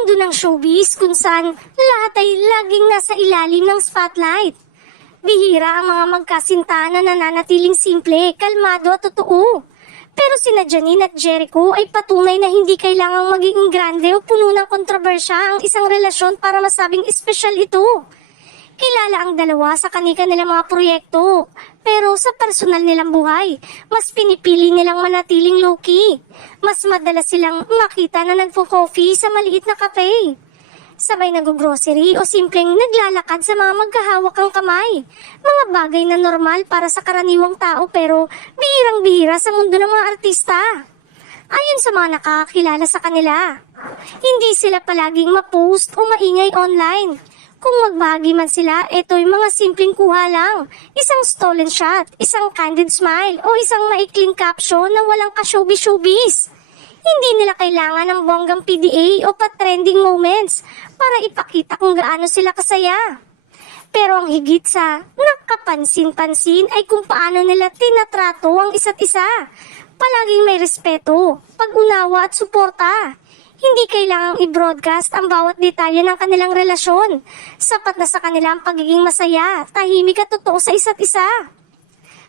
mundo ng showbiz kung saan lahat ay laging nasa ilalim ng spotlight. Bihira ang mga magkasintahan na nananatiling simple, kalmado at totoo. Pero sina Janine at Jericho ay patunay na hindi kailangang maging grande o puno ng kontrobersya ang isang relasyon para masabing espesyal ito. Kilala ang dalawa sa kanika nilang mga proyekto, pero sa personal nilang buhay, mas pinipili nilang manatiling low-key. Mas madalas silang makita na nagpo-coffee sa maliit na cafe. Sabay nag-grocery o simpleng naglalakad sa mga magkahawak ang kamay. Mga bagay na normal para sa karaniwang tao pero bihirang-bihira sa mundo ng mga artista. Ayon sa mga nakakakilala sa kanila, hindi sila palaging ma-post o maingay online. Kung magbahagi man sila, ito'y mga simpleng kuha lang. Isang stolen shot, isang candid smile, o isang maikling caption na walang ka-showbiz-showbiz. Hindi nila kailangan ng bonggang PDA o pa-trending moments para ipakita kung gaano sila kasaya. Pero ang higit sa nakapansin-pansin ay kung paano nila tinatrato ang isa't isa. Palaging may respeto, pag-unawa at suporta. Hindi kailangang i-broadcast ang bawat detalye ng kanilang relasyon. Sapat na sa kanilang pagiging masaya, tahimik at totoo sa isa't isa.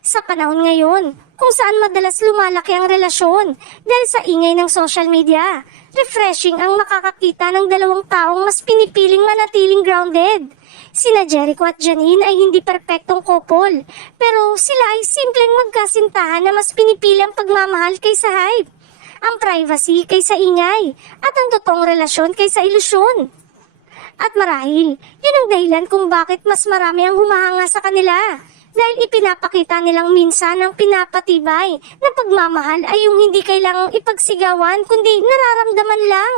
Sa panahon ngayon, kung saan madalas lumalaki ang relasyon dahil sa ingay ng social media, refreshing ang makakakita ng dalawang taong mas pinipiling manatiling grounded. Sina Jericho at Janine ay hindi perpektong couple, pero sila ay simpleng magkasintahan na mas pinipili ang pagmamahal kaysa hype. Ang privacy kaysa ingay, at ang totoong relasyon kaysa ilusyon. At marahil, yun ang dahilan kung bakit mas marami ang humahanga sa kanila. Dahil ipinapakita nilang minsan ang pinapatibay na pagmamahal ay yung hindi kailangang ipagsigawan kundi nararamdaman lang.